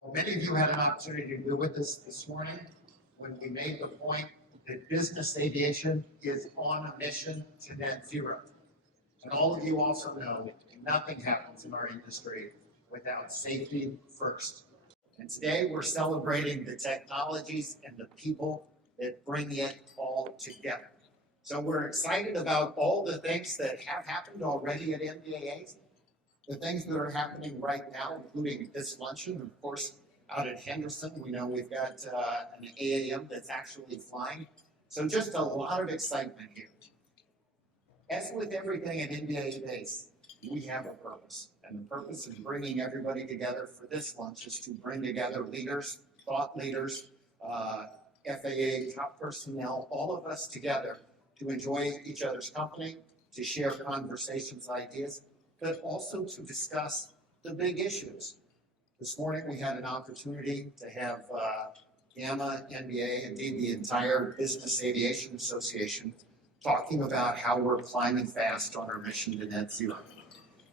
Well, many of you had an opportunity to be with us this morning when we made the point that business aviation is on a mission to net zero. And all of you also know nothing happens in our industry without safety first. And today we're celebrating the technologies and the people that bring it all together. So we're excited about all the things that have happened already at NBAA, the things that are happening right now, including this luncheon. Of course, out at Henderson, we know we've got an AAM that's actually flying. So just a lot of excitement here. As with everything at NBAA-BACE, we have a purpose. And the purpose of bringing everybody together for this lunch is to bring together leaders, thought leaders, FAA top personnel, all of us together to enjoy each other's company, to share conversations, ideas, but also to discuss the big issues. This morning we had an opportunity to have GAMA, NBA, indeed the entire Business Aviation Association talking about how we're climbing fast on our mission to net zero.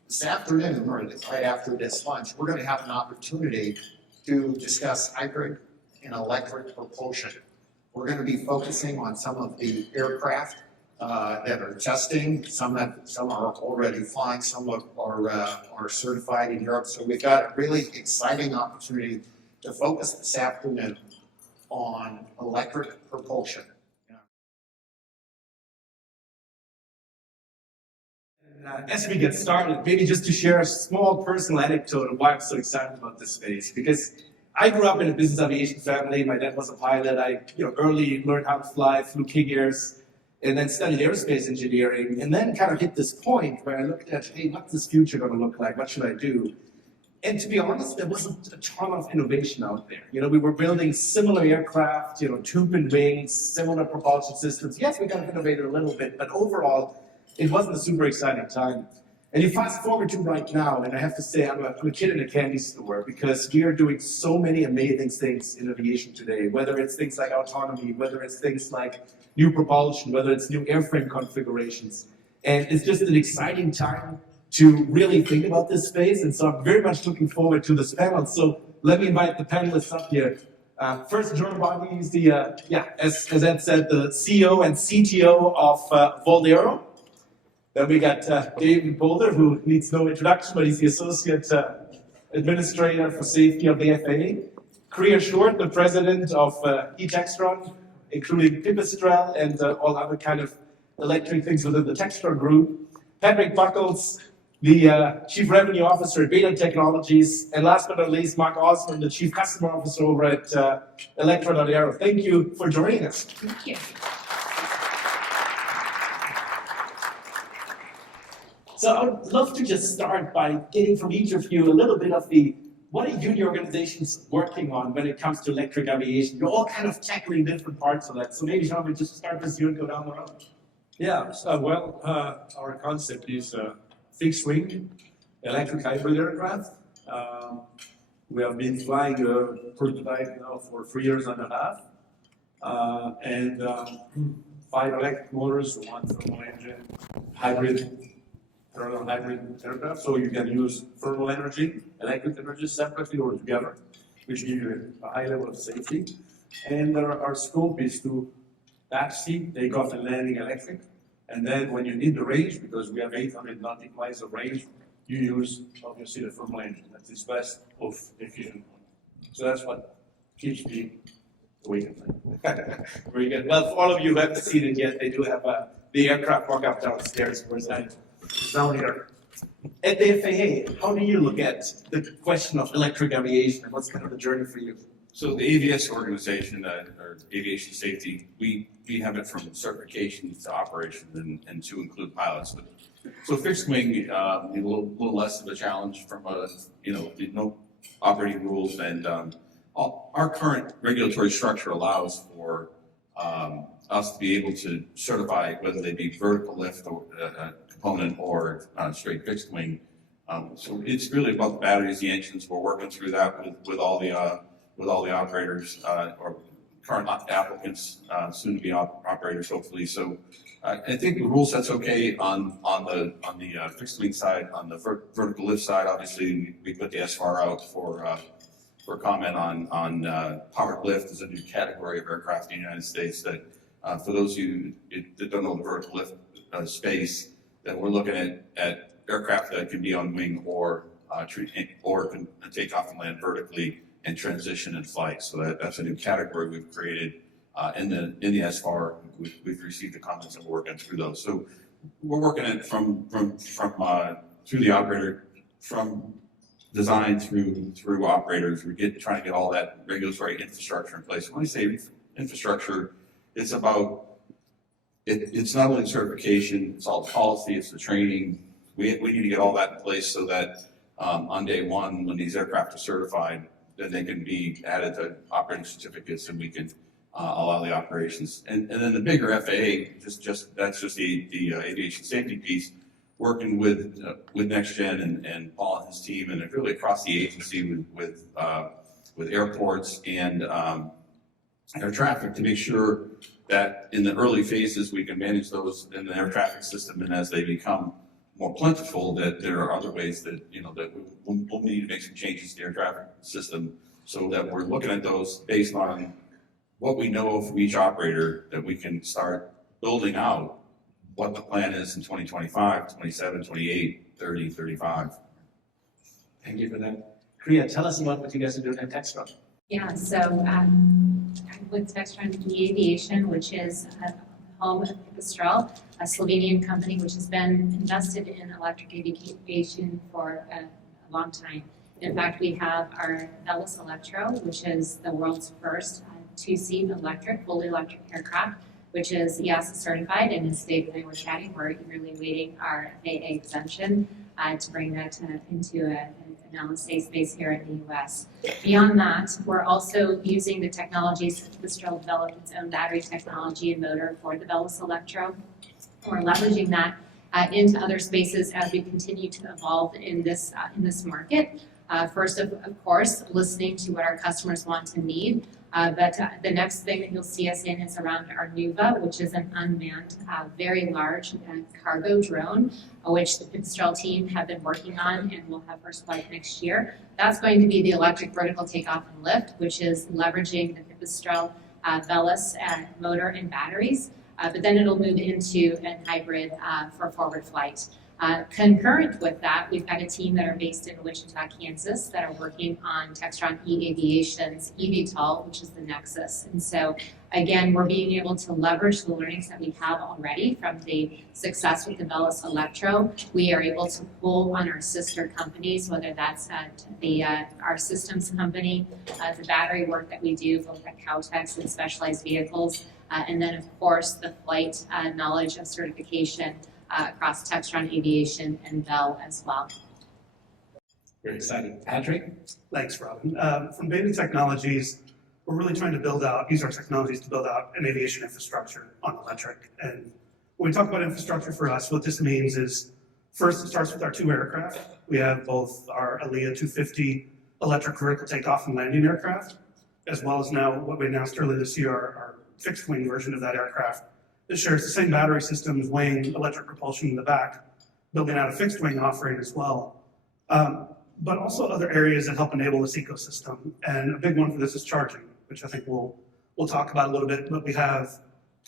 This afternoon, or right after this lunch, we're going to have an opportunity to discuss hybrid and electric propulsion. We're going to be focusing on some of the aircraft that are testing, some are already flying, some are certified in Europe. So we've got a really exciting opportunity to focus this afternoon on electric propulsion. As we get started, maybe just to share a small personal anecdote of why I'm so excited about this space. Because I grew up in a business aviation family. My dad was a pilot. I early learned how to fly, flew King Airs, and then studied aerospace engineering. And then kind of hit this point where I looked at, hey, what's this future going to look like? What should I do? And to be honest, there wasn't a ton of innovation out there. We were building similar aircraft, tube and wings, similar propulsion systems. Yes, we kind of innovated a little bit, but overall, it wasn't a super exciting time. And you fast forward to right now, and I have to say I'm a kid in a candy store because we are doing so many amazing things in aviation today, whether it's things like autonomy, whether it's things like new propulsion, whether it's new airframe configurations. And it's just an exciting time to really think about this space. And so I'm very much looking forward to this panel. So let me invite the panelists up here. First, John Botti is the, as Ed said, the CEO and CTO of VoltAero. Then we got David Boulter, who needs no introduction, but he's the Associate Administrator for Safety of the FAA. Kriya Shortt, the President of Textron, including Pipistrel and all other kind of electric things within the Textron group. Patrick Buckles, the Chief Revenue Officer at Beta Technologies. And last but not least, Mark Osman, the Chief Customer Officer over at Moderator. Thank you for joining us. Thank you. So I would love to just start by getting from each of you a little bit of what are you and your organizations working on when it comes to electric aviation? You're all kind of tackling different parts of that. So maybe, Jean, we just start with you and go down the road. Yeah, our concept is fixed wing electric hybrid aircraft. We have been flying a prototype now for 3 years and a half. And 5 electric motors, 1 thermal engine, parallel hybrid aircraft, so you can use thermal energy, electric energy separately or together, which give you a high level of safety. And our scope is to backseat, takeoff and landing electric, and then when you need the range, because we have 800 nautical miles of range, you use obviously the thermal engine. That's its best of efficient one. So that's what keeps me awake at night. Very good. Well, for all of you who haven't seen it yet, they do have the aircraft walk-up downstairs. Where's that? Down here. At the FAA, how do you look at the question of electric aviation and what's kind of the journey for you? So the AVS organization, or aviation safety, we have it from certification to operations and to include pilots. But, so fixed wing, a little less of a challenge from no operating rules, and our current regulatory structure allows for us to be able to certify whether they be vertical lift or component or straight fixed wing. So it's really about the batteries, the engines. We're working through that with all the operators or current applicants, soon to be operators, hopefully. So I think the rule set's okay on the fixed wing side. On the vertical lift side, obviously we put the SFAR out for comment on powered lift is a new category of aircraft in the United States that for those of you that don't know the vertical lift space, that we're looking at aircraft that can be on wing or can take off and land vertically and transition in flight. So that's a new category we've created in the SFAR. We've received the comments and we're working through those. So we're working it from through the operator, from design through operators. We're trying to get all that regulatory infrastructure in place. When I say infrastructure, it's about it's not only certification, it's all the policy, it's the training. We need to get all that in place so that on day one, when these aircraft are certified, then they can be added to operating certificates and we can allow the operations. And then the bigger FAA, that's just the aviation safety piece, working with NextGen and Paul and his team, and really across the agency with airports and air traffic to make sure that in the early phases we can manage those in the air traffic system, and as they become more plentiful, that there are other ways that that we'll need to make some changes to the air traffic system, so that we're looking at those based on what we know from each operator, that we can start building out what the plan is in 2025, 27, 28, 30, 35. Thank you for that. Kriya, tell us about what you guys are doing at Textron. Yeah, so I'm with Textron eAviation, which is home of Pipistrel, a Slovenian company which has been invested in electric aviation for a long time. In fact, we have our Velis Electro, which is the world's first two-seat electric, fully electric aircraft, which is EASA certified, and as Dave and I were chatting, we're eagerly awaiting our FAA exemption to bring that into an LSA space here in the US. Beyond that, we're also using the technologies that Pipistrel developed its own battery technology and motor for the Velis Electro. We're leveraging that into other spaces as we continue to evolve in this market. First, of course, listening to what our customers want and need. But the next thing that you'll see us in is around our Nuva, which is an unmanned, very large cargo drone, which the Pipistrel team have been working on and will have first flight next year. That's going to be the electric vertical takeoff and lift, which is leveraging the Pipistrel Velis motor and batteries. But then it'll move into a hybrid for forward flight. Concurrent with that, we've got a team that are based in Wichita, Kansas, that are working on Textron eAviation's eVTOL, which is the Nexus. And so, again, we're being able to leverage the learnings that we have already from the success with the Velis Electro. We are able to pull on our sister companies, whether that's our systems company, the battery work that we do, both at Kautex and Specialized Vehicles, and then, of course, the flight knowledge of certification across Textron Aviation and Bell as well. Very excited. Patrick? Thanks, Robin. From Beta Technologies, we're really trying to use our technologies to build out an aviation infrastructure on electric. And when we talk about infrastructure for us, what this means is, first, it starts with our two aircraft. We have both our ALIA 250 electric vertical takeoff and landing aircraft, as well as now what we announced earlier this year, our fixed wing version of that aircraft. It shares the same battery systems, wing, electric propulsion in the back, building out a fixed wing offering as well. But also other areas that help enable this ecosystem. And a big one for this is charging, which I think we'll talk about a little bit. But we have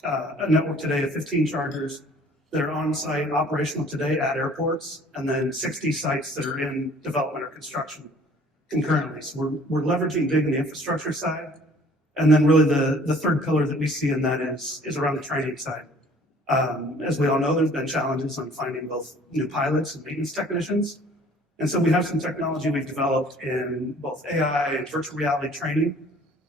a network today of 15 chargers that are on-site operational today at airports, and then 60 sites that are in development or construction concurrently. So we're leveraging big in the infrastructure side. And then really the third pillar that we see in that is around the training side. As we all know, there's been challenges on finding both new pilots and maintenance technicians. And so we have some technology we've developed in both AI and virtual reality training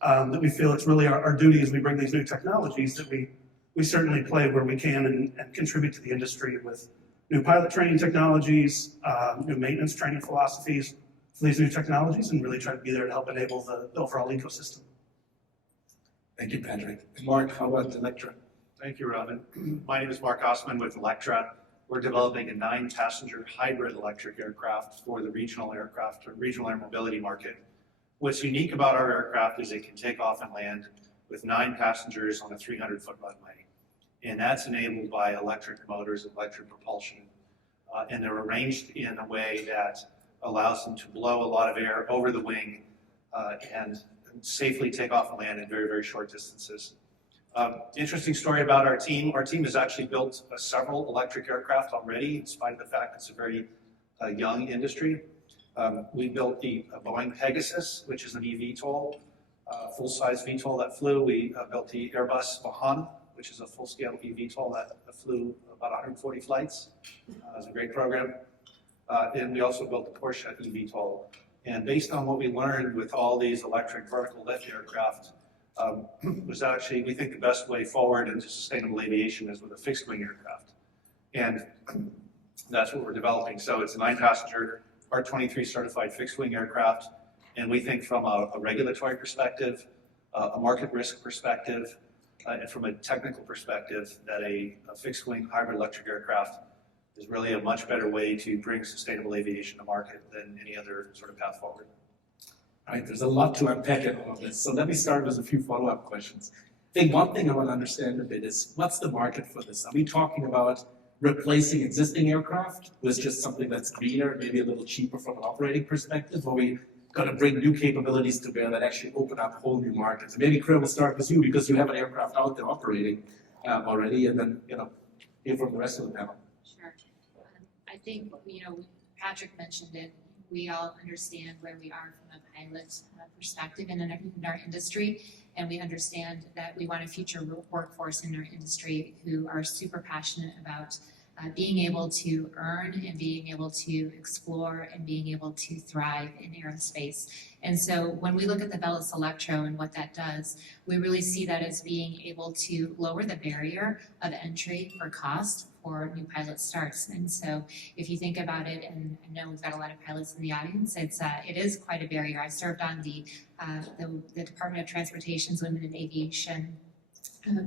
that we feel it's really our duty as we bring these new technologies that we certainly play where we can and contribute to the industry with new pilot training technologies, new maintenance training philosophies for these new technologies, and really try to be there to help enable the overall ecosystem. Thank you, Patrick. Mark, how about Electra? Thank you, Robin. My name is Mark Osman with Electra. We're developing a 9-passenger hybrid electric aircraft for the regional aircraft or regional air mobility market. What's unique about our aircraft is it can take off and land with 9 passengers on a 300-foot runway. And that's enabled by electric motors, electric propulsion. And they're arranged in a way that allows them to blow a lot of air over the wing and safely take off and land in very, very short distances. Interesting story about our team. Our team has actually built several electric aircraft already, in spite of the fact it's a very young industry. We built the Boeing Pegasus, which is an eVTOL, full-size VTOL that flew. We built the Airbus Bolen, which is a full-scale eVTOL that flew about 140 flights. It was a great program. And we also built the Porsche eVTOL. And based on what we learned with all these electric vertical lift aircraft, was actually, we think, the best way forward into sustainable aviation is with a fixed-wing aircraft. And that's what we're developing. So it's a 9-passenger, Part 23 certified fixed-wing aircraft. And we think from a regulatory perspective, a market risk perspective, and from a technical perspective, that a fixed-wing hybrid electric aircraft is really a much better way to bring sustainable aviation to market than any other sort of path forward. All right, there's a lot to unpack in all of this. So let me start with a few follow-up questions. I think one thing I want to understand a bit is, what's the market for this? Are we talking about replacing existing aircraft with just something that's greener, maybe a little cheaper from an operating perspective? Or are we going to bring new capabilities to bear that actually open up whole new markets? And maybe, Kriya, we'll start with you because you have an aircraft out there operating already, and then, hear from the rest of the panel. Sure. I think, Patrick mentioned it. We all understand where we are from a pilot perspective in our industry, and we understand that we want a future workforce in our industry who are super passionate about being able to earn and being able to explore and being able to thrive in aerospace. And so when we look at the Velis Electro and what that does, we really see that as being able to lower the barrier of entry for cost for new pilot starts. And so if you think about it, and I know we've got a lot of pilots in the audience, it is quite a barrier. I served on the Department of Transportation's Women in Aviation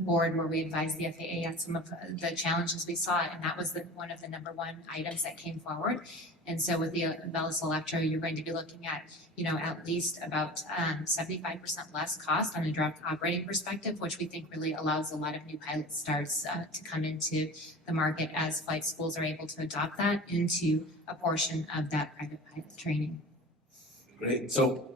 board, where we advised the FAA on some of the challenges we saw, and that was one of the number one items that came forward. And so with the Velis Electro, you're going to be looking at, at least about 75% less cost on a direct operating perspective, which we think really allows a lot of new pilot starts to come into the market as flight schools are able to adopt that into a portion of that private pilot training. Great. So,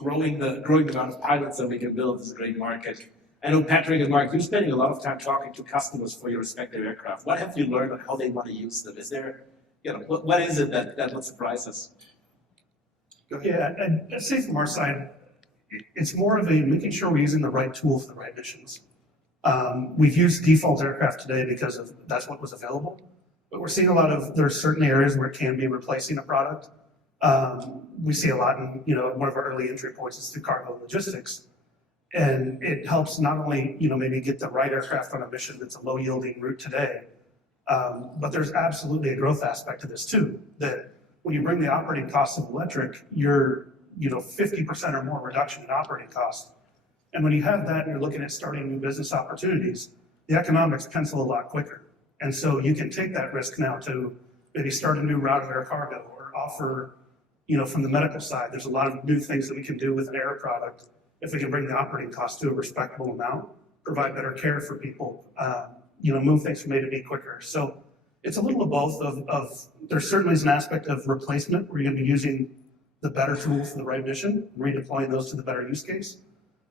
growing the amount of pilots that we can build is a great market. I know Patrick and Mark, you're spending a lot of time talking to customers for your respective aircraft. What have you learned on how they want to use them? Is there, what is it that would surprise us? Yeah, and I'd say from our side, it's more of a making sure we're using the right tool for the right missions. We've used default aircraft today because that's what was available, but we're seeing there are certain areas where it can be replacing a product. We see a lot in, one of our early entry points is through cargo logistics. And it helps not only, maybe get the right aircraft on a mission that's a low yielding route today, but there's absolutely a growth aspect to this too, that when you bring the operating costs of electric, you're, 50% or more reduction in operating costs. And when you have that and you're looking at starting new business opportunities, the economics pencil a lot quicker. And so you can take that risk now to maybe start a new route of air cargo or offer, from the medical side, there's a lot of new things that we can do with an air product. If we can bring the operating cost to a respectable amount, provide better care for people, move things from A to B quicker. So it's a little of both of there certainly is an aspect of replacement where you're going to be using the better tool for the right mission, redeploying those to the better use case.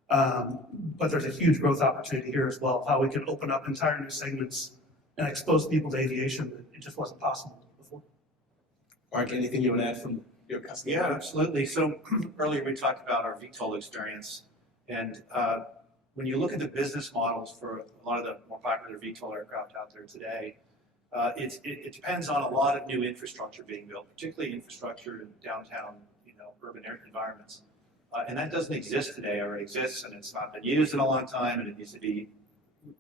But there's a huge growth opportunity here as well, how we can open up entire new segments and expose people to aviation that it just wasn't possible before. Mark, anything you want to add from your customer? Yeah, absolutely. So earlier we talked about our VTOL experience, and when you look at the business models for a lot of the more popular VTOL aircraft out there today, it depends on a lot of new infrastructure being built, particularly infrastructure in downtown, urban environments. And that doesn't exist today, or it exists and it's not been used in a long time, and it needs to be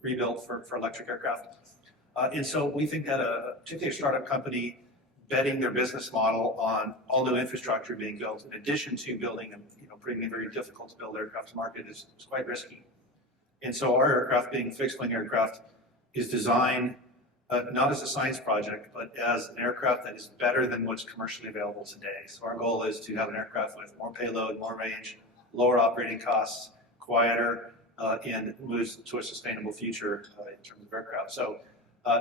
rebuilt for electric aircraft. And so we think that particularly a startup company betting their business model on all new infrastructure being built, in addition to building and bringing a very difficult to build aircraft to market, is quite risky. And so our aircraft, being a fixed wing aircraft, is designed not as a science project, but as an aircraft that is better than what's commercially available today. So our goal is to have an aircraft with more payload, more range, lower operating costs, quieter, and moves to a sustainable future in terms of aircraft. So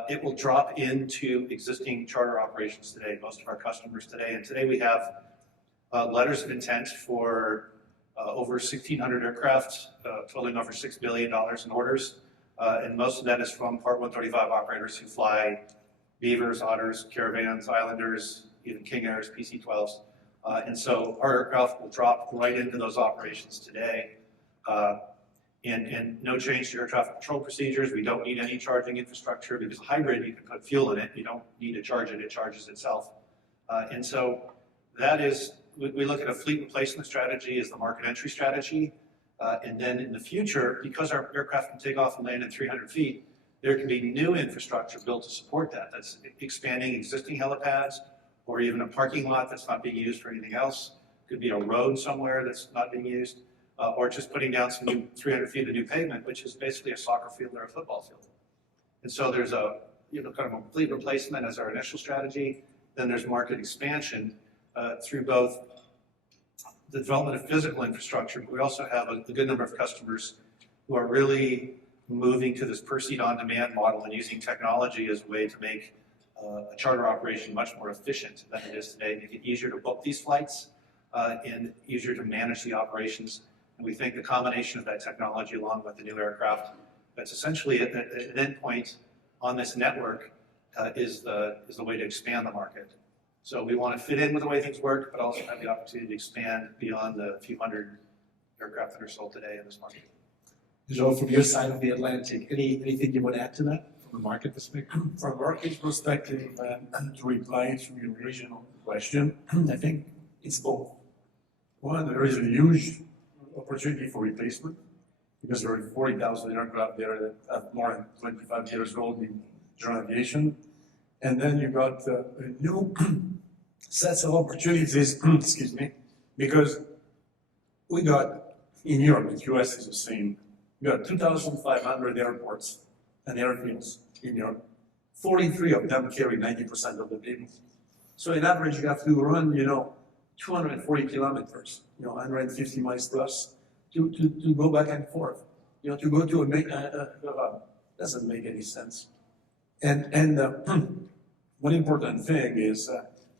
it will drop into existing charter operations today, most of our customers today. And today we have letters of intent for over 1,600 aircraft, totaling over $6 billion in orders. And most of that is from Part 135 operators who fly Beavers, Otters, Caravans, Islanders, even King Airs, PC-12s. And so our aircraft will drop right into those operations today. And no change to air traffic control procedures. We don't need any charging infrastructure because hybrid, you can put fuel in it. You don't need to charge it, it charges itself. And so that is, we look at a fleet replacement strategy as the market entry strategy. And then in the future, because our aircraft can take off and land in 300 feet, there can be new infrastructure built to support that. That's expanding existing helipads or even a parking lot that's not being used for anything else. Could be a road somewhere that's not being used. Or just putting down some new 300 feet of new pavement, which is basically a soccer field or a football field. And so there's a kind of a fleet replacement as our initial strategy. Then there's market expansion through both the development of physical infrastructure, but we also have a good number of customers who are really moving to this per seat on demand model and using technology as a way to make a charter operation much more efficient than it is today, make it easier to book these flights and easier to manage the operations. And we think the combination of that technology along with the new aircraft, that's essentially an endpoint on this network is the way to expand the market. So we want to fit in with the way things work, but also have the opportunity to expand beyond the few hundred aircraft that are sold today in this market. Joe, from your side of the Atlantic, anything you would add to that from a market perspective? From a market perspective, to reply to your original question, I think it's both. One, there is a huge opportunity for replacement because there are 40,000 aircraft there that are more than 25 years old in general aviation. And then you got a new sets of opportunities, excuse me, because we got in Europe, the US is the same. We got 2,500 airports and airfields in Europe. 43 of them carry 90% of the people. So in average, you have to run, 240 kilometers, 150 miles plus to go back and forth. To go to a hub doesn't make any sense. And one important thing is,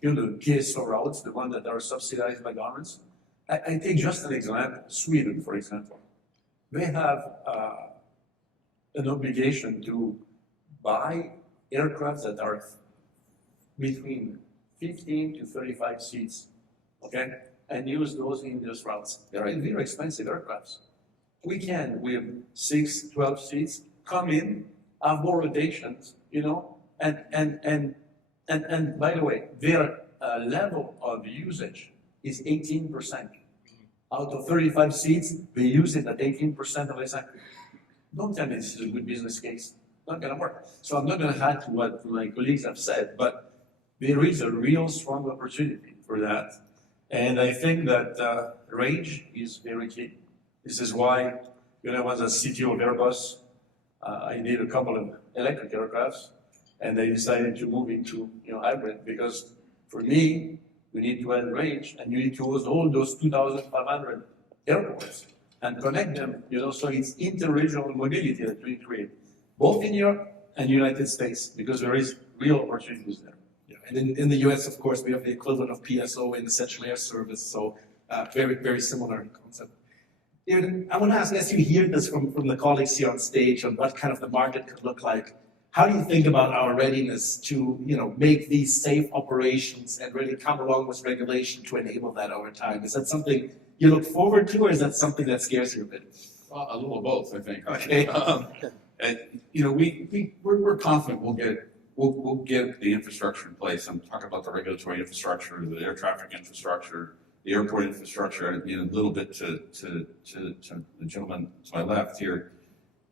the PSO routes, the ones that are subsidized by governments. I take just an example, Sweden, for example. They have an obligation to buy aircraft that are between 15 to 35 seats, okay? And use those in those routes. They're very expensive aircrafts. We can, with 6, 12 seats, come in, have more rotations, and by the way, their level of usage is 18%. Out of 35 seats, they use it at 18% of the time. Don't tell me this is a good business case. Not gonna work. So I'm not gonna add to what my colleagues have said, but there is a real strong opportunity for that. And I think that range is very key. This is why, when I was a CTO of Airbus, I did a couple of electric aircrafts, and they decided to move into hybrid because for me, we need to add range, and you need to host all those 2,500 airports and connect them, so it's interregional mobility that we create, both in Europe and United States, because there is real opportunities there. Yeah. And in the US, of course, we have the equivalent of PSO in essential air service, so very, very similar concept. I want to ask, as you hear this from the colleagues here on stage on what kind of the market could look like, how do you think about our readiness to, make these safe operations and really come along with regulation to enable that over time? Is that something you look forward to, or is that something that scares you a bit? Well, a little of both, I think. Okay. And, we're confident we'll get the infrastructure in place. I'm talking about the regulatory infrastructure, the air traffic infrastructure, the airport infrastructure, and a little bit to the gentleman to my left here.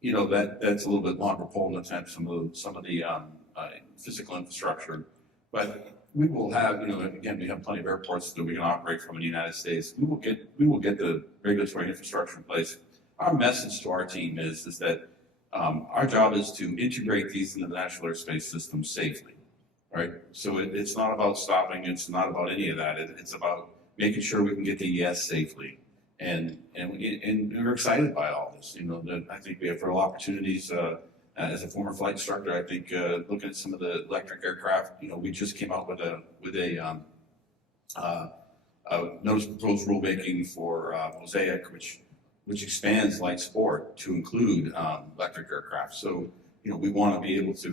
That's a little bit longer pole in the tent, some of the physical infrastructure. But we will have, again, we have plenty of airports that we can operate from in the United States. We will get the regulatory infrastructure in place. Our message to our team is that our job is to integrate these into the national airspace system safely, right? So it's not about stopping. It's not about any of that. It's about making sure we can get the ES safely. And we're excited by all this. You know, I think we have real opportunities. As a former flight instructor, I think looking at some of the electric aircraft, you know, we just came out with a notice of proposed rulemaking for Mosaic, which expands light sport to include electric aircraft. So, you know, we want to be able to,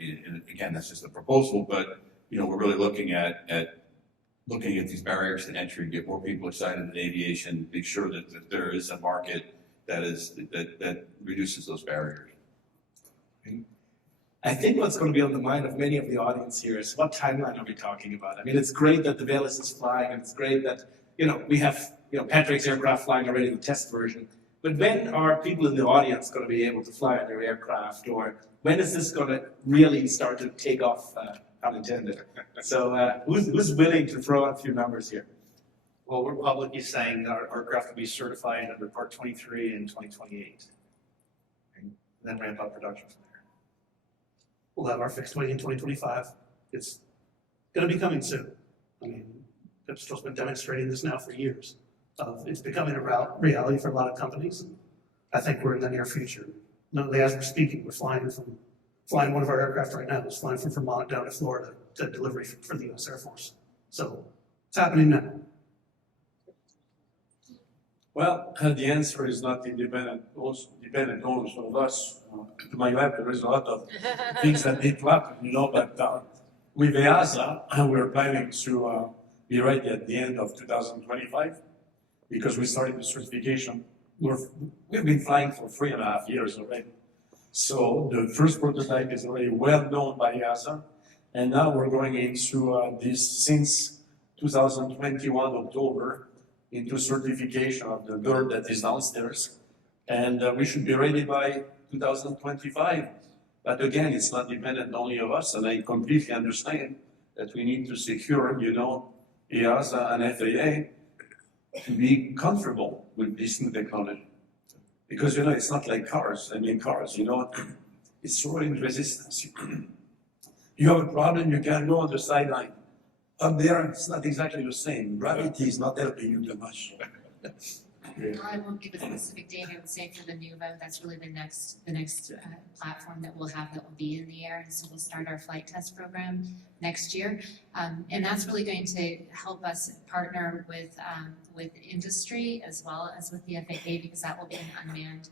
and again, that's just a proposal, but, you know, we're really looking at these barriers to entry, get more people excited in aviation, make sure that there is a market that reduces those barriers. I think what's going to be on the mind of many of the audience here is what timeline are we talking about? I mean, it's great that the Velis is flying, and it's great that, you know, we have, you know, Patrick's aircraft flying already in the test version. But when are people in the audience going to be able to fly on their aircraft, or when is this going to really start to take off, unintended? So who's willing to throw out a few numbers here? Well, we're publicly saying our aircraft will be certified under Part 23 in 2028. And then ramp up production from there. We'll have our fixed wing in 2025. It's going to be coming soon. I mean, Pipistrel's been demonstrating this now for years. It's becoming a reality for a lot of companies. And I think we're in the near future. Literally, as we're speaking, we're flying one of our aircraft right now. It's flying from Vermont down to Florida to delivery for the U.S. Air Force. So it's happening now. Well, the answer is not independent, also dependent also on us. To my left, there is a lot of things that need to happen, you know, but with EASA, we're planning to be ready at the end of 2025 because we started the certification. We've been flying for 3.5 years already. So the first prototype is already well known by EASA, and now we're going into this since 2021 October into certification of the bird that is downstairs, and we should be ready by 2025. But again, it's not dependent only of us, and I completely understand that we need to secure, you know, EASA and FAA to be comfortable with this new technology. Because, you know, it's not like cars. I mean, cars, you know, it's rolling resistance. You have a problem, you can go on the sideline. Up there, it's not exactly the same. Gravity is not helping you too much. Well, I won't give a specific date. I would say for the Nuvo, that's really the next platform that we'll have that will be in the air. And so we'll start our flight test program next year. And that's really going to help us partner with industry as well as with the FAA, because that will be an unmanned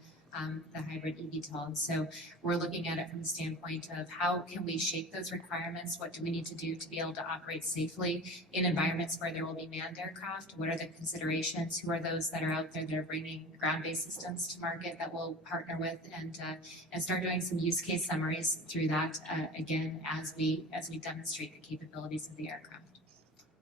the hybrid eVTOL. And so we're looking at it from the standpoint of how can we shape those requirements? What do we need to do to be able to operate safely in environments where there will be manned aircraft? What are the considerations? Who are those that are out there that are bringing ground-based systems to market that we'll partner with and start doing some use case summaries through that again as we demonstrate the capabilities of the aircraft.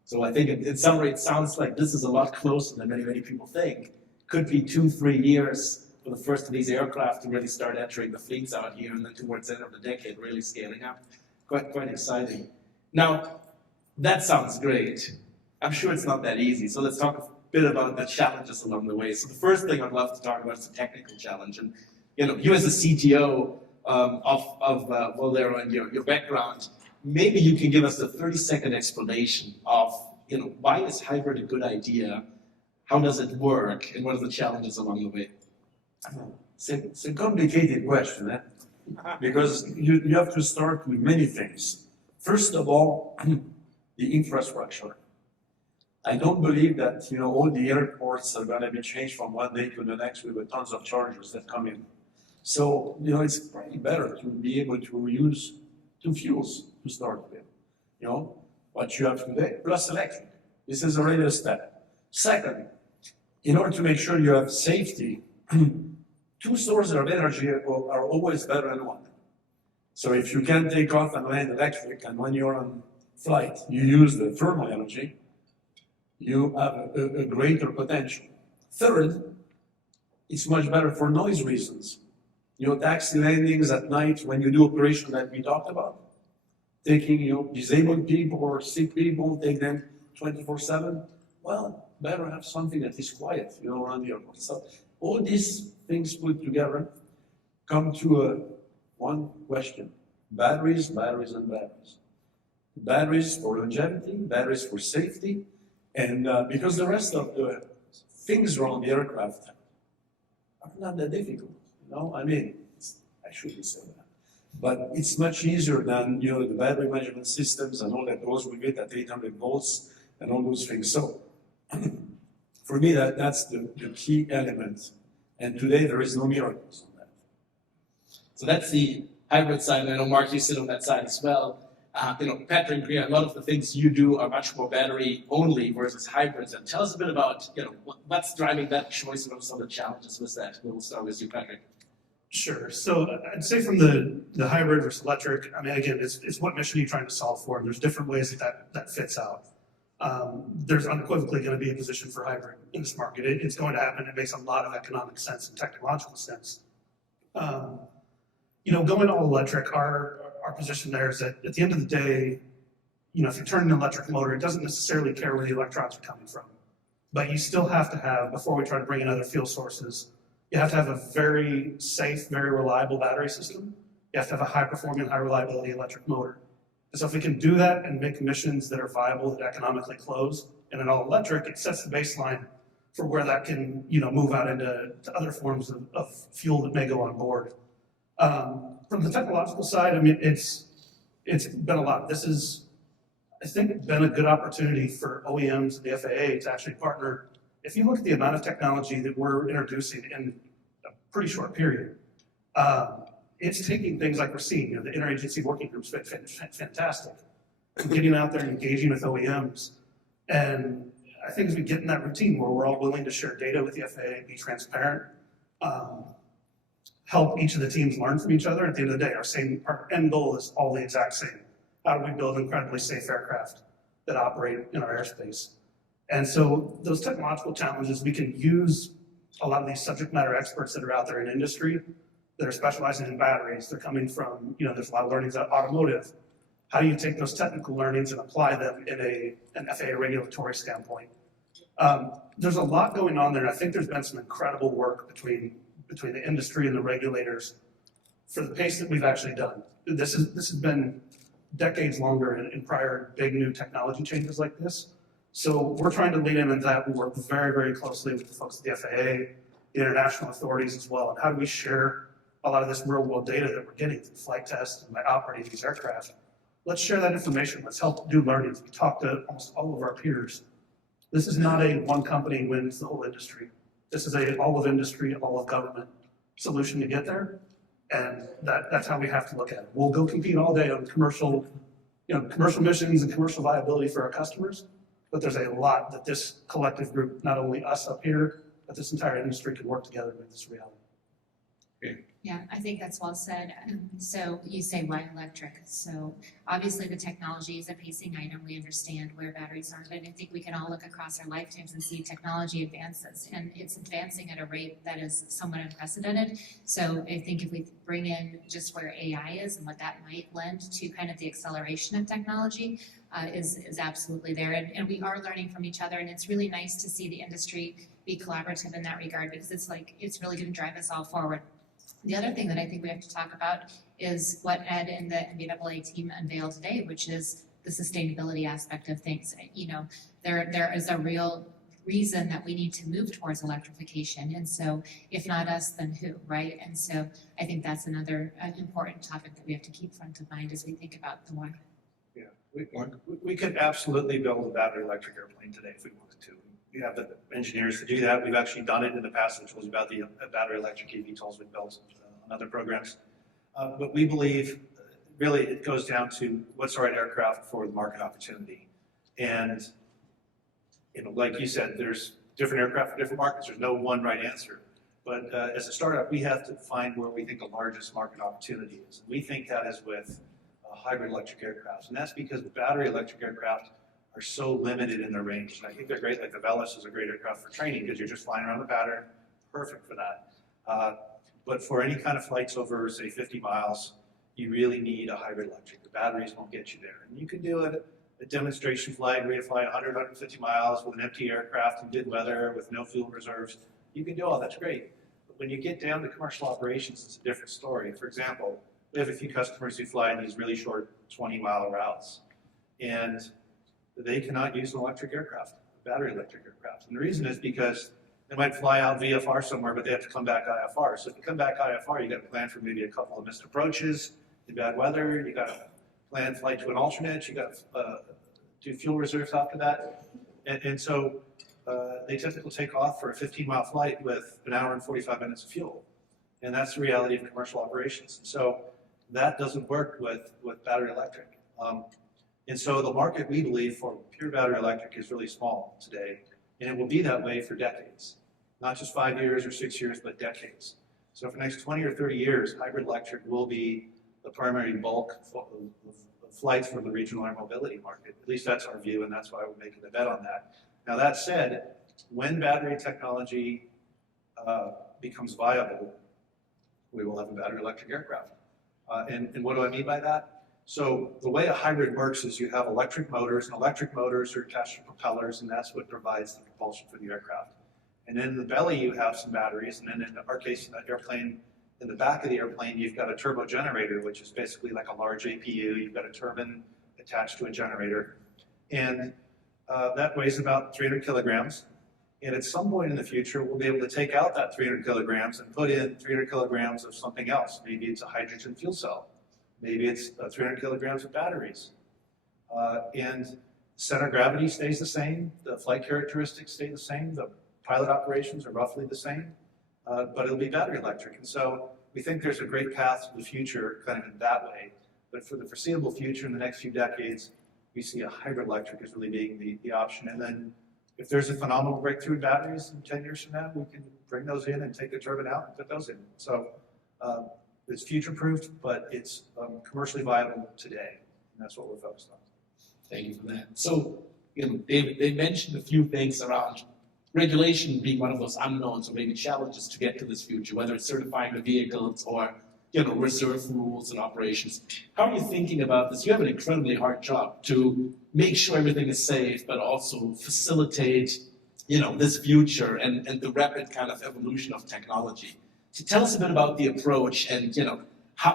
So I think in summary, it sounds like this is a lot closer than many people think. Could be 2-3 years for the first of these aircraft to really start entering the fleets out here, and then towards the end of the decade, really scaling up. Quite exciting. Now, that sounds great. I'm sure it's not that easy. So let's talk a bit about the challenges along the way. So the first thing I'd love to talk about is the technical challenge. And you know, you as a CTO of VoltAero and your background, maybe you can give us a 30-second explanation of, you know, why is hybrid a good idea? How does it work? And what are the challenges along the way? It's a complicated question, because you have to start with many things. First of all, the infrastructure. I don't believe that, you know, all the airports are going to be changed from one day to the next with tons of chargers that come in. So, you know, it's probably better to be able to use two fuels to start with. You know, what you have today, plus electric. This is already a step. Second, in order to make sure you have safety, two sources of energy are always better than one. So if you can take off and land electric, and when you're on flight, you use the thermal energy, you have a greater potential. Third, it's much better for noise reasons. You know, taxi landings at night, when you do operation that we talked about, taking, you know, disabled people or sick people, take them 24/7, well, better have something that is quiet, you know, around the airport. So all these things put together come to one question: batteries, batteries, and batteries. Batteries for longevity, batteries for safety, and because the rest of the things around the aircraft are not that difficult, you know? I mean, I shouldn't say that. But it's much easier than, you know, the battery management systems and all that goes with it at 800 volts and all those things. So for me, that's the key element. And today there is no miracles on that. So that's the hybrid side, and I know Mark, you sit on that side as well. Patrick and Kriya, a lot of the things you do are much more battery only versus hybrids. And tell us a bit about, what's driving that choice and what are some of the challenges with that? We'll start with you, Patrick. Sure. So I'd say from the hybrid versus electric, I mean, again, it's what mission you're trying to solve for. And there's different ways that fits out. There's unequivocally going to be a position for hybrid in this market. It's going to happen. It makes a lot of economic sense and technological sense. Going all electric, our position there is that at the end of the day, if you turn an electric motor, it doesn't necessarily care where the electrons are coming from. But you still have to have, before we try to bring in other fuel sources, you have to have a very safe, very reliable battery system. You have to have a high-performing, high-reliability electric motor. And so if we can do that and make missions that are viable, that economically close, and an all-electric, it sets the baseline for where that can, move out into other forms of fuel that may go on board. From the technological side, I mean, it's been a lot. This is, I think, been a good opportunity for OEMs and the FAA to actually partner. If you look at the amount of technology that we're introducing in a pretty short period, it's taking things like we're seeing, the interagency working groups, fantastic. Getting out there and engaging with OEMs. And I think as we get in that routine where we're all willing to share data with the FAA, be transparent, help each of the teams learn from each other. At the end of the day, our end goal is all the exact same. How do we build incredibly safe aircraft that operate in our airspace? And so those technological challenges, we can use a lot of these subject matter experts that are out there in industry that are specializing in batteries. They're coming from, there's a lot of learnings at automotive. How do you take those technical learnings and apply them in an FAA regulatory standpoint? There's a lot going on there, and I think there's been some incredible work between the industry and the regulators for the pace that we've actually done. This has been decades longer in prior big new technology changes like this. So we're trying to lead in that. We work very, very closely with the folks at the FAA, the international authorities as well. And how do we share a lot of this real world data that we're getting through flight tests and by operating these aircraft? Let's share that information. Let's help do learnings. We talk to almost all of our peers. This is not a one company wins the whole industry. This is a all of industry, all of government solution to get there. And that's how we have to look at it. We'll go compete all day on commercial missions and commercial viability for our customers. But there's a lot that this collective group, not only us up here, but this entire industry can work together to make this reality. Yeah, I think that's well said. So you say why electric? So obviously the technology is a pacing item. We understand where batteries are, but I think we can all look across our lifetimes and see technology advances, and it's advancing at a rate that is somewhat unprecedented. So I think if we bring in just where AI is and what that might lend to kind of the acceleration of technology is absolutely there. And we are learning from each other, and it's really nice to see the industry be collaborative in that regard, because it's really going to drive us all forward. The other thing that I think we have to talk about is what Ed and the NBAA team unveiled today, which is the sustainability aspect of things. There is a real reason that we need to move towards electrification, and so if not us, then who, right? And so I think that's another important topic that we have to keep front of mind as we think about the why. Yeah, we could absolutely build a battery electric airplane today if we wanted to. We have the engineers to do that. We've actually done it in the past, which was about the battery electric eVTOLs we've built on other programs. But we believe really it goes down to what's the right aircraft for the market opportunity. And like you said, there's different aircraft for different markets. There's no one right answer. But as a startup, we have to find where we think the largest market opportunity is. And we think that is with hybrid electric aircraft. And that's because battery electric aircraft are so limited in their range. And I think they're great, like the Velis is a great aircraft for training because you're just flying around the pattern, perfect for that. But for any kind of flights over, say, 50 miles, you really need a hybrid electric. The batteries won't get you there. And you can do a demonstration flight where you fly 100, 150 miles with an empty aircraft in good weather with no fuel reserves. You can do all that's great. But when you get down to commercial operations, it's a different story. For example, we have a few customers who fly in these really short 20-mile routes. And they cannot use an electric aircraft, a battery electric aircraft. And the reason is because They might fly out VFR somewhere, but they have to come back IFR. So if you come back IFR, you got to plan for maybe a couple of missed approaches, the bad weather, you got to plan flight to an alternate, you got to do fuel reserves after that. And so they typically take off for a 15-mile flight with an hour and 45 minutes of fuel. And that's the reality of commercial operations. And so that doesn't work with battery electric. And so the market, we believe, for pure battery electric is really small today. And it will be that way for decades. Not just 5 years or 6 years, but decades. So for the next 20 or 30 years, hybrid electric will be the primary bulk of flights for the regional air mobility market. At least that's our view, and that's why we're making the bet on that. Now that said, when battery technology becomes viable, we will have a battery electric aircraft. And what do I mean by that? So the way a hybrid works is you have electric motors, and electric motors are attached to propellers, and that's what provides the propulsion for the aircraft. And then in the belly you have some batteries, and then in our case, in the airplane, in the back of the airplane, you've got a turbo generator, which is basically like a large APU. You've got a turbine attached to a generator. And that weighs about 300 kilograms. And at some point in the future, we'll be able to take out that 300 kilograms and put in 300 kilograms of something else. Maybe it's a hydrogen fuel cell. Maybe it's 300 kilograms of batteries. And center of gravity stays the same. The flight characteristics stay the same. The pilot operations are roughly the same. But it'll be battery electric. And so we think there's a great path to the future kind of in that way. But for the foreseeable future, in the next few decades, we see a hybrid electric as really being the option. And then if there's a phenomenal breakthrough in batteries in 10 years from now, we can bring those in and take the turbine out and put those in. So it's future-proofed, but it's commercially viable today. And that's what we're focused on. Thank you for that. So, David, they mentioned a few things around regulation being one of those unknowns or maybe challenges to get to this future, whether it's certifying the vehicles or reserve rules and operations. How are you thinking about this? You have an incredibly hard job to make sure everything is safe, but also facilitate, this future and the rapid kind of evolution of technology. So tell us a bit about the approach and,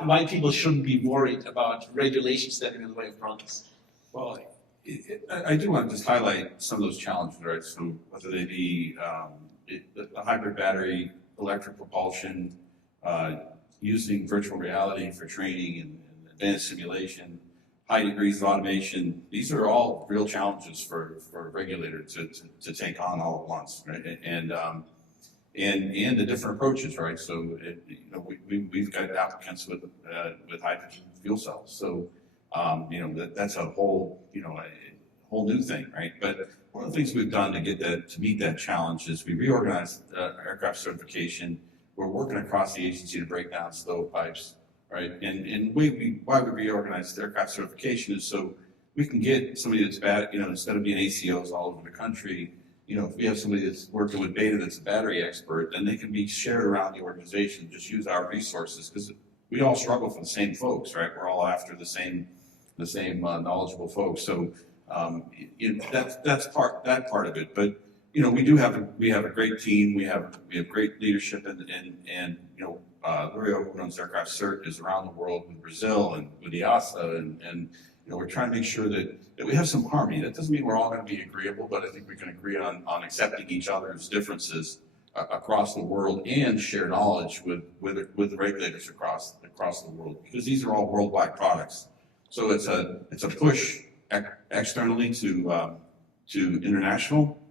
why people shouldn't be worried about regulations standing in the way of progress. Well, I do want to just highlight some of those challenges, right? So whether they be the hybrid battery, electric propulsion, using virtual reality for training and advanced simulation, high degrees of automation, these are all real challenges for a regulator to take on all at once, right? And the different approaches, right? So we've got applicants with hydrogen fuel cells. So that's a whole new thing, right? But one of the things we've done to meet that challenge is we reorganized aircraft certification. We're working across the agency to break down stovepipes, right? And why we reorganized aircraft certification is so we can get somebody that's bad, instead of being ACOs all over the country, if we have somebody that's working with Beta that's a battery expert, then they can be shared around the organization, just use our resources, because we all struggle for the same folks, right? We're all after the same knowledgeable folks. So that's part of it. But we have a great team. We have great leadership, and Riedel, who runs aircraft cert, is around the world with Brazil and with EASA, and we're trying to make sure that we have some harmony. That doesn't mean we're all going to be agreeable, but I think we can agree on accepting each other's differences across the world and share knowledge with the regulators across the world, because these are all worldwide products. So it's a push externally to international.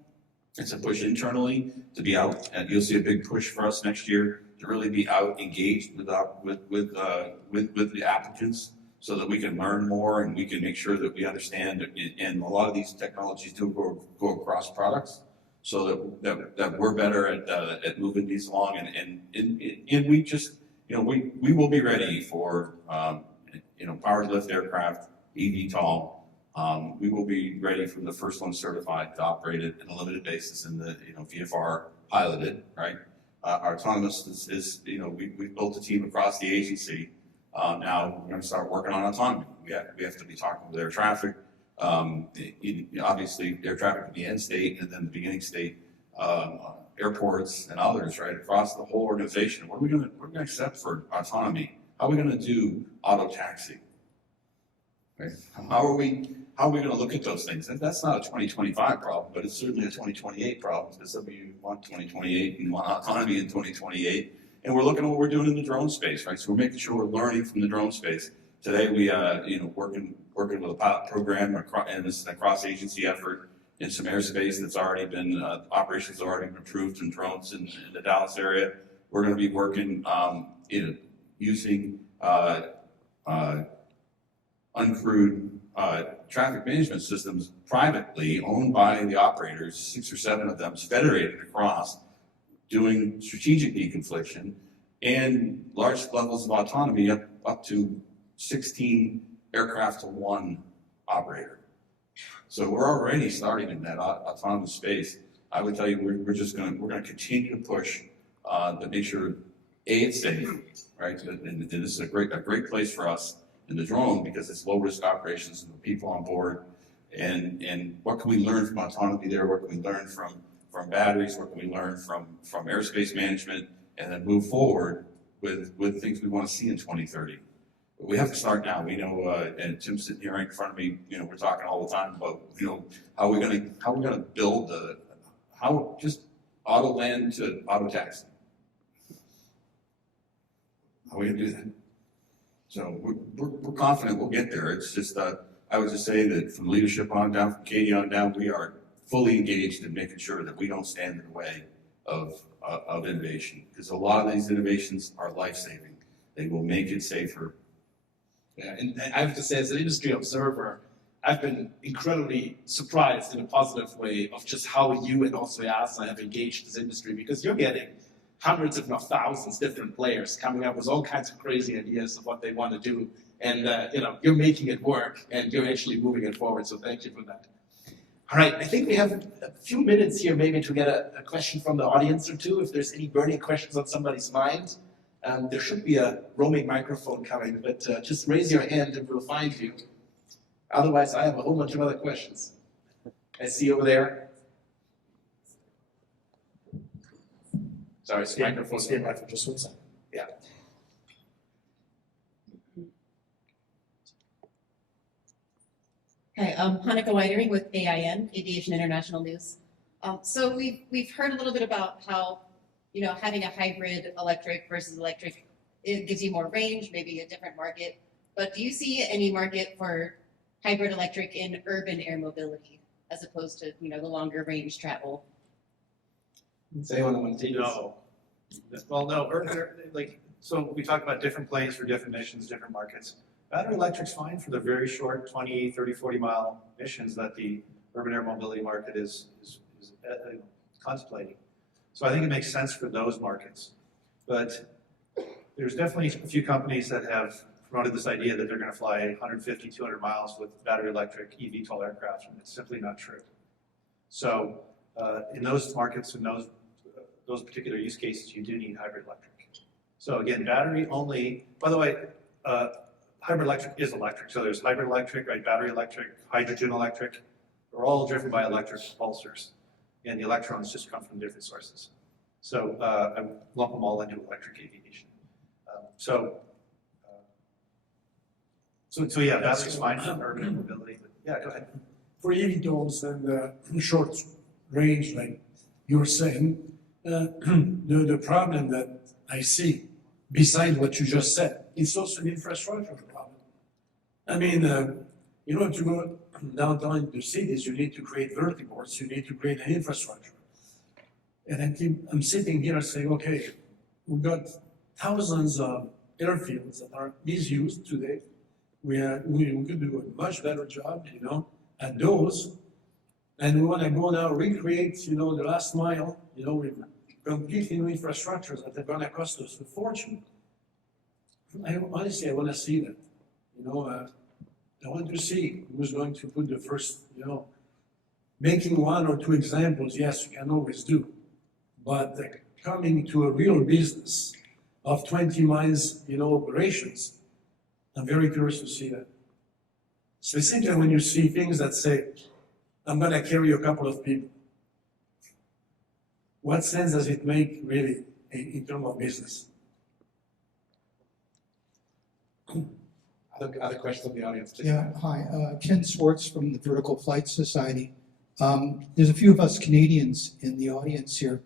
It's a push internally to be out, and you'll see a big push for us next year to really be out engaged with the applicants, so that we can learn more and we can make sure that we understand. And a lot of these technologies do go across products, so that we're better at moving these along. And we just we will be ready for powered lift aircraft, eVTOL. We will be ready from the first one certified to operate it on a limited basis in the VFR piloted, right? Our autonomous is we've built a team across the agency. Now we're going to start working on autonomy. We have to be talking with air traffic. Obviously, air traffic at the end state and then the beginning state, airports and others, right, across the whole organization. What are we going to accept for autonomy? How are we going to do auto taxi? right? How are we gonna look at those things? And that's not a 2025 problem, but it's certainly a 2028 problem, because some of you want 2028 and want autonomy in 2028. And we're looking at what we're doing in the drone space, right? So we're making sure we're learning from the drone space. Today, we, working with a pilot program, and this is a cross-agency effort in some airspace that's already been, operations have already been approved in drones in the Dallas area. We're gonna be working, using, uncrewed traffic management systems privately owned by the operators, 6 or 7 of them federated across, doing strategic deconfliction and large levels of autonomy up to 16 aircraft to 1 operator. So we're already starting in that autonomous space. I would tell you we're gonna continue to push to make sure it's safe, right? And this is a great place for us in the drone, because it's low risk operations and the people on board. And what can we learn from autonomy there? What can we learn from batteries? What can we learn from airspace management? And then move forward with things we want to see in 2030. But we have to start now. We know, and Tim's sitting here right in front of me. We're talking all the time about how we're gonna build just auto land to auto taxi. How are we gonna do that? So we're confident we'll get there. It's just, I would just say that from leadership on down, from Katie on down, we are fully engaged in making sure that we don't stand in the way of innovation. Because a lot of these innovations are life-saving. They will make it safer. Yeah, and I have to say, as an industry observer, I've been incredibly surprised in a positive way of just how you and also EASA have engaged this industry, because you're getting hundreds, if not thousands, different players coming up with all kinds of crazy ideas of what they want to do, and you're making it work, and you're actually moving it forward. So thank you for that. All right, I think we have a few minutes here, maybe to get a question from the audience or two. If there's any burning questions on somebody's mind, there should be a roaming microphone coming, but just raise your hand and we'll find you. Otherwise, I have a whole bunch of other questions. I see over there. Sorry, microphone. Stand by for just 1 second. Yeah. Hi, Hanukkah Whitering with AIN, Aviation International News. So we've heard a little bit about how, having a hybrid electric versus electric, it gives you more range, maybe a different market. But do you see any market for hybrid electric in urban air mobility as opposed to, the longer range travel? Does anyone want to take this? No. Well, no, so we talk about different planes for different missions, different markets. Battery electric's fine for the very short 20, 30, 40 mile missions that the urban air mobility market is contemplating. So I think it makes sense for those markets. But there's definitely a few companies that have promoted this idea that they're going to fly 150, 200 miles with battery electric eVTOL aircraft, and it's simply not true. So in those markets and those particular use cases, you do need hybrid electric. So again, battery only, by the way, hybrid electric is electric. So there's hybrid electric, right? Battery electric, hydrogen electric. They're all driven by electric pulsars. And the electrons just come from different sources. So I lump them all into electric aviation. So yeah, battery's fine for urban mobility. But yeah, go ahead. For eVTOLs and short range, like you were saying, the problem that I see, besides what you just said, it's also an infrastructure problem. I mean, to go downtown in the cities, you need to create vertiports, you need to create an infrastructure. And I'm sitting here saying, okay, we've got thousands of airfields that are misused today. We could do a much better job, at those. And we want to go now recreate, the last mile, with completely new infrastructures that are going to cost us a fortune. Honestly, I want to see that. I want to see who's going to put the first, making 1 or 2 examples, yes, you can always do. But coming to a real business of 20 miles, operations, I'm very curious to see that. Specifically when you see things that say, I'm going to carry a couple of people. What sense does it make, really, in terms of business? Other questions from the audience, please? Yeah, hi, Ken Swartz from the Vertical Flight Society. There's a few of us Canadians in the audience here.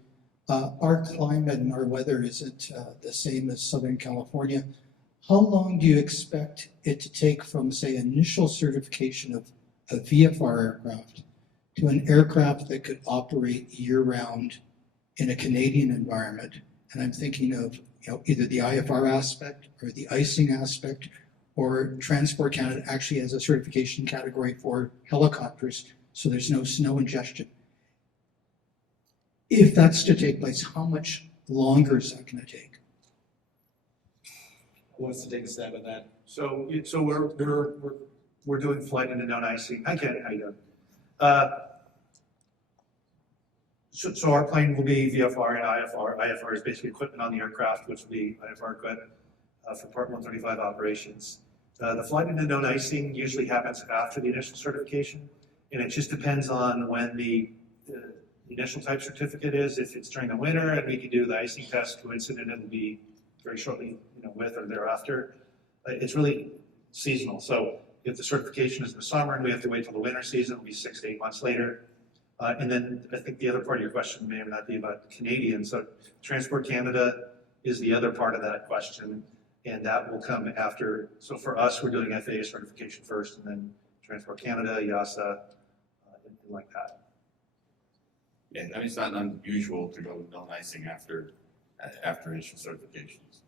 Our climate and our weather isn't the same as Southern California. How long do you expect it to take from, say, initial certification of a VFR aircraft to an aircraft that could operate year-round in a Canadian environment? And I'm thinking of either the IFR aspect or the icing aspect, or Transport Canada actually has a certification category for helicopters, so there's no snow ingestion. If that's to take place, how much longer is that going to take? Who wants to take a stab at that? So we're doing flight into known icing. Hi Ken, how you doing? So our plane will be VFR and IFR. IFR is basically equipment on the aircraft, which will be IFR equipment for Part 135 operations. The flight into known icing usually happens after the initial certification, and it just depends on when the initial type certificate is. If it's during the winter and we can do the icing test coincident, it'll be very shortly, with or thereafter. It's really seasonal. So if the certification is in the summer and we have to wait till the winter season, it'll be 6 to 8 months later. And then I think the other part of your question may or not be about Canadian. So Transport Canada is the other part of that question, and that will come after. So for us, we're doing FAA certification first, and then Transport Canada, EASA, and like that. Yeah, I mean, it's not unusual to go known icing after initial certifications.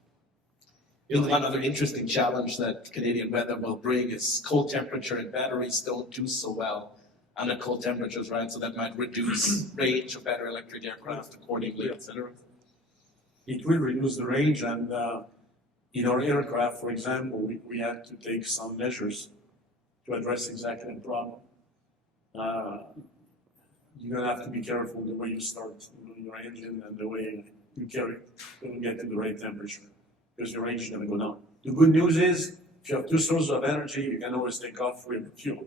One other interesting challenge that Canadian weather will bring is cold temperature, and batteries don't do so well under cold temperatures, right? So that might reduce range of battery electric aircraft accordingly, etc. It will reduce the range, and in our aircraft, for example, we had to take some measures to address exactly the problem. You're gonna have to be careful the way you start your engine and the way you carry it to get to the right temperature, because your range is gonna go down. The good news is, if you have two sources of energy, you can always take off with fuel.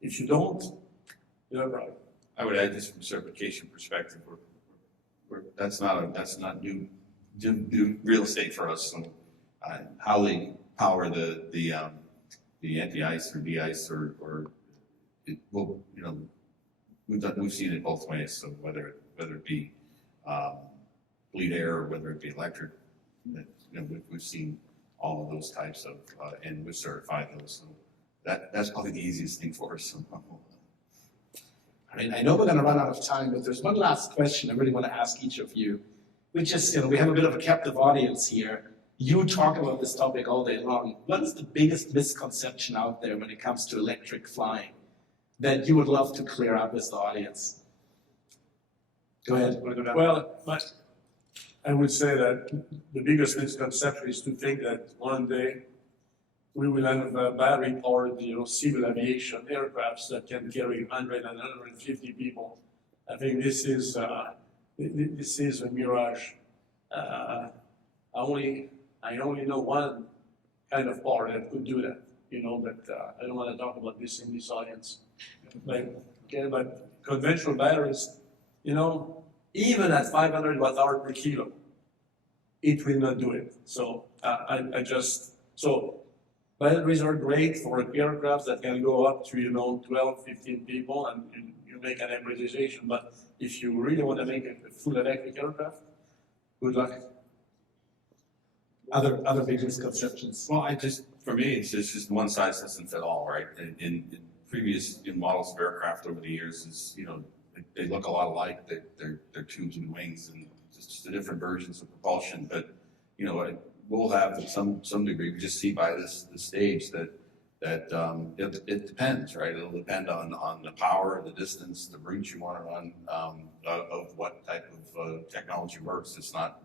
If you don't, you have a problem. I would add this from a certification perspective. That's not new real estate for us. So, how they power the anti-ice or de-ice or it will, we've seen it both ways. So whether it be bleed air or whether it be electric, we've seen all of those types of and we've certified those. So that's probably the easiest thing for us. I know we're going to run out of time, but there's one last question I really want to ask each of you, which is, we have a bit of a captive audience here. You talk about this topic all day long. What is the biggest misconception out there when it comes to electric flying that you would love to clear up with the audience? Go ahead. Well, I would say that the biggest misconception is to think that one day we will have battery-powered, civil aviation aircrafts that can carry 100 and 150 people. I think this is a mirage. I only know one kind of power that could do that. But I don't want to talk about this in this audience. But conventional batteries, even at 500 watt-hour per kilo, it will not do it. So batteries are great for aircraft that can go up to 12, 15 people, and you make an hybridization. But if you really want to make a full electric aircraft, good luck. Other big misconceptions. Well, for me, it's just one size doesn't fit all, right? In previous models of aircraft over the years, they look a lot alike. They're tubes and wings and just the different versions of propulsion. But we'll have to some degree. We just see by this stage that it depends, right? It'll depend on the power, the distance, the route you want to run, of what type of technology works. It's not,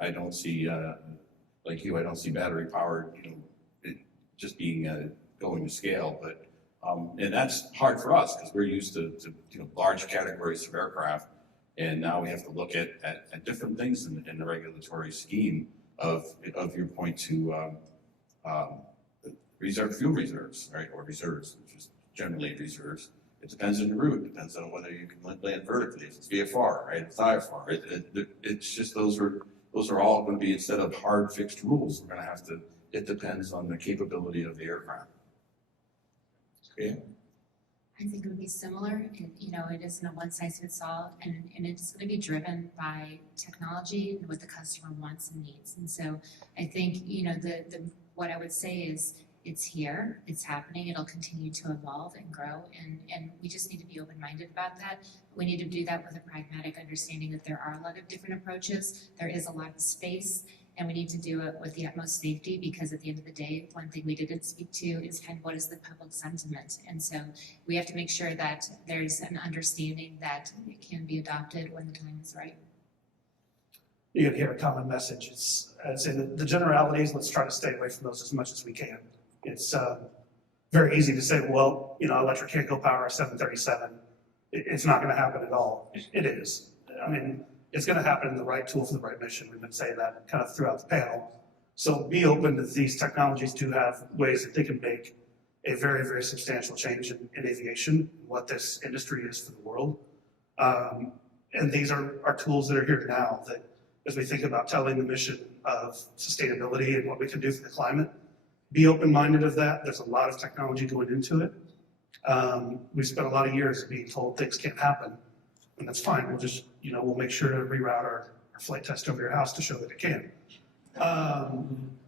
I don't see like you. I don't see battery powered, it just being going to scale. But and that's hard for us because we're used to large categories of aircraft, and now we have to look at different things in the regulatory scheme of your point to reserve fuel reserves, right, or reserves, which is generally reserves. It depends on the route. It depends on whether you can land vertically. If it's VFR, right? It's IFR. It's just those are all going to be, instead of hard fixed rules, we're going to have to it depends on the capability of the aircraft. Okay? I think it would be similar, and, it isn't a one size fits all, and it's gonna be driven by technology and what the customer wants and needs. And so I think, what I would say is, it's here, it's happening, it'll continue to evolve and grow, and we just need to be open-minded about that. We need to do that with a pragmatic understanding that there are a lot of different approaches, there is a lot of space, and we need to do it with the utmost safety, because at the end of the day, one thing we didn't speak to is kind of what is the public sentiment. And so we have to make sure that there's an understanding that it can be adopted when the time is right. You're gonna hear a common message. It's in the generalities, let's try to stay away from those as much as we can. It's very easy to say, well, electric can't go power a 737. It's not gonna happen at all. It is. I mean, it's gonna happen in the right tool for the right mission. We've been saying that kind of throughout the panel. So be open that these technologies do have ways that they can make a very, very substantial change in aviation, what this industry is for the world. And these are tools that are here now that, as we think about telling the mission of sustainability and what we can do for the climate, be open-minded of that. There's a lot of technology going into it. We spent a lot of years being told things can't happen, and that's fine. We'll just, we'll make sure to reroute our flight test over your house to show that it can.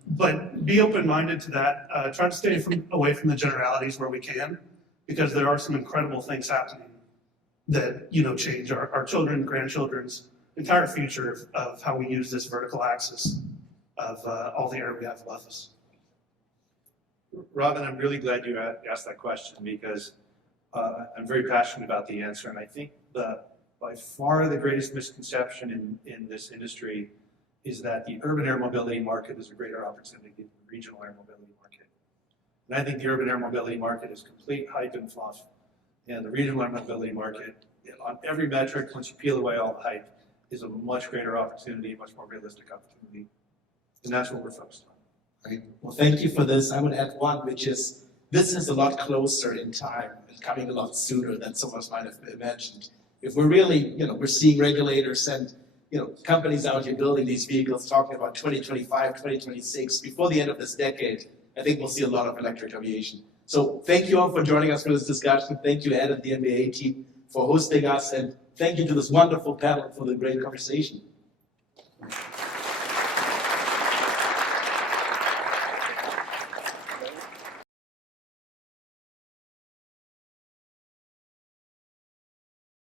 But be open-minded to that. Try to stay away from the generalities where we can, because there are some incredible things happening that, change our children, grandchildren's entire future of how we use this vertical axis of all the air we have above us. Robin, I'm really glad you asked that question, because I'm very passionate about the answer, and I think by far the greatest misconception in this industry is that the urban air mobility market is a greater opportunity than the regional air mobility market. And I think the urban air mobility market is complete hype and fluff, and the regional air mobility market, on every metric, once you peel away all the hype, is a much greater opportunity, much more realistic opportunity, and that's what we're focused on. Right. Well, thank you for this. I would add one, which is this is a lot closer in time and coming a lot sooner than some of us might have imagined. If we're really, we're seeing regulators and, companies out here building these vehicles talking about 2025, 2026, before the end of this decade, I think we'll see a lot of electric aviation. So thank you all for joining us for this discussion. Thank you, Ed and the NBAA team, for hosting us, and thank you to this wonderful panel for the great conversation.